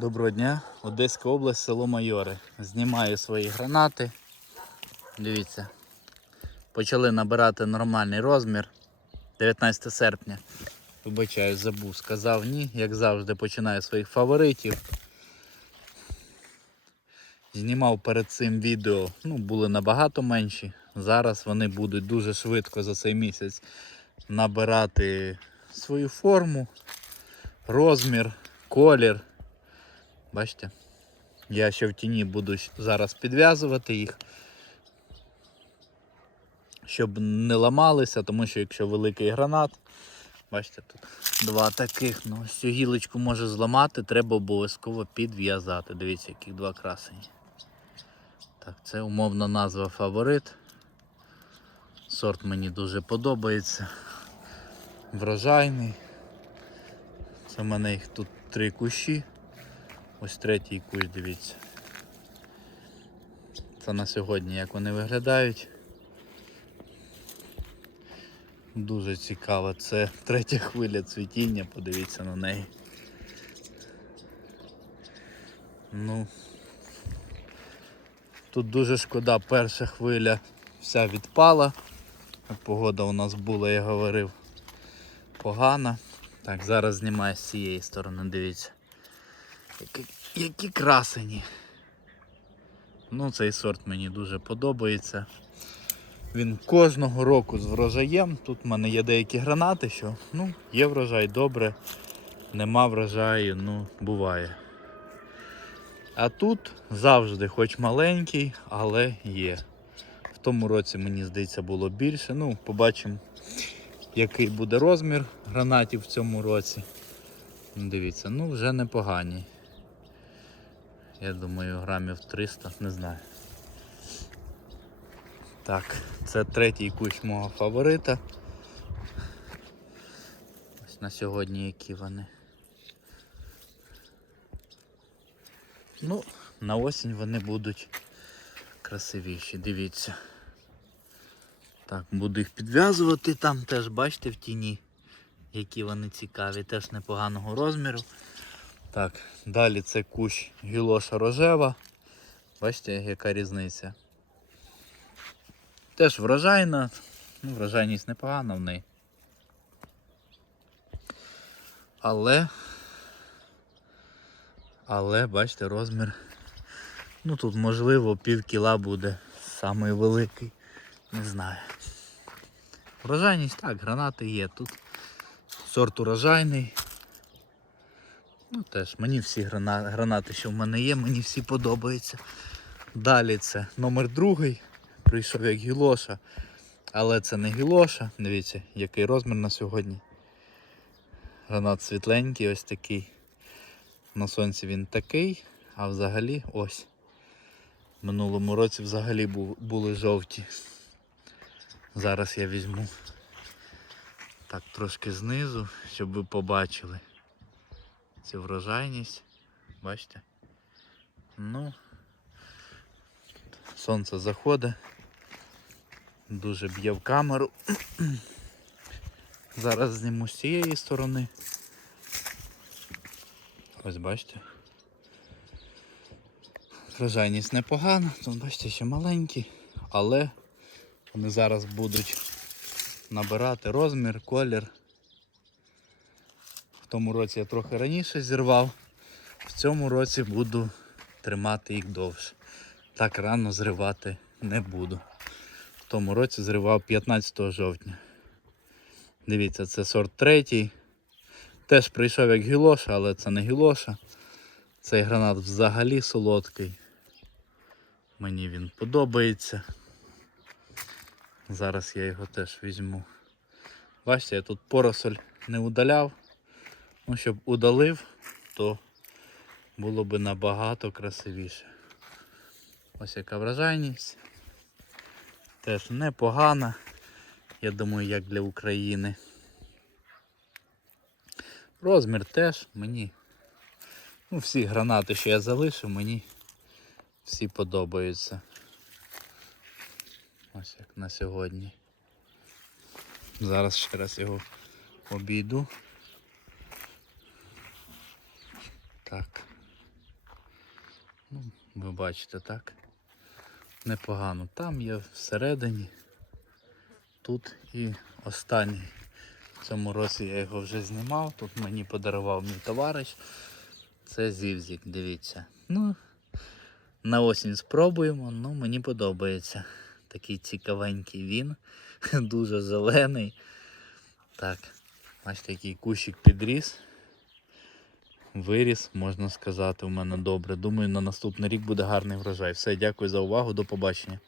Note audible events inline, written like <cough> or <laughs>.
Доброго дня, Одеська область, село Майори. Знімаю свої гранати. Дивіться. Почали набирати нормальний розмір. 19 серпня. Вибачаю, забув, сказав ні. Як завжди, починаю своїх фаворитів. Знімав перед цим відео, ну, були набагато менші. Зараз вони будуть дуже швидко за цей місяць набирати свою форму, розмір, колір. Бачите? Я ще в тіні буду зараз підв'язувати їх, щоб не ламалися, тому що якщо великий гранат, бачите, тут два таких, ну ось цю гілочку може зламати, треба обов'язково підв'язати. Дивіться, які два красені. Так, це умовна назва фаворит. Сорт мені дуже подобається. Врожайний. Це в мене їх тут три кущі. Ось третій кущ, дивіться. Це на сьогодні як вони виглядають. Дуже цікаво. Це третя хвиля цвітіння, подивіться на неї. Ну тут дуже шкода, перша хвиля вся відпала. Погода у нас була, я говорив, погана. Так, зараз знімаю з цієї сторони, дивіться. Які, красені. Ну, цей сорт мені дуже подобається. Він кожного року з врожаєм. Тут в мене є деякі гранати, що ну, є врожай добре, нема врожаю, ну, буває. А тут завжди, хоч маленький, але є. В тому році, мені здається, було більше. Ну, побачимо, який буде розмір гранатів в цьому році. Дивіться, ну вже непогані. Я думаю, грамів 300, не знаю. Так, це третій кущ мого фаворита. Ось на сьогодні які вони. Ну, на осінь вони будуть красивіші, дивіться. Так, буду їх підв'язувати там теж, бачите, в тіні, які вони цікаві, теж непоганого розміру. Так, далі це кущ гілоша рожева. Бачите, яка різниця. Теж врожайна, ну, врожайність непогана в неї. Але, але, бачите, розмір. Ну тут можливо пів кіла буде самий великий. Не знаю. Врожайність так, гранати є. Тут сорт урожайний. Ну теж мені всі грана- гранати, що в мене є, мені всі подобаються. Далі це номер другий. Прийшов як гілоша. Але це не гілоша. Дивіться, який розмір на сьогодні. Гранат світленький, ось такий. На сонці він такий, а взагалі ось. В минулому році взагалі бу- були жовті. Зараз я візьму так трошки знизу, щоб ви побачили цю врожайність. Бачите? Ну, сонце заходить, дуже б'є в камеру. <clears throat> Зараз зніму з цієї сторони. Ось бачите. Врожайність непогана, тут бачите, ще маленькі, але вони зараз будуть набирати розмір, колір. Тому році я трохи раніше зірвав, в цьому році буду тримати їх довше. Так рано зривати не буду. В тому році зривав 15 жовтня. Дивіться, це сорт третій. Теж прийшов як гілоша, але це не гілоша. Цей гранат взагалі солодкий. Мені він подобається. Зараз я його теж візьму. Бачите, я тут поросоль не удаляв. Ну, щоб удалив, то було би набагато красивіше. Ось яка вражайність. Теж непогана. Я думаю, як для України. Розмір теж мені. Ну, всі гранати, що я залишив, мені всі подобаються. Ось як на сьогодні. Зараз ще раз його обійду. Так. Ну, ви бачите, так? Непогано. Там є всередині. Тут і останній. В цьому році я його вже знімав. Тут мені подарував мій товариш. Це зівзік, дивіться. Ну, на осінь спробуємо, ну мені подобається. Такий цікавенький він, <laughs> дуже зелений. Так, бачите, який кущик підріс. Виріс, можна сказати, у мене добре. Думаю, на наступний рік буде гарний врожай. Все, дякую за увагу, до побачення.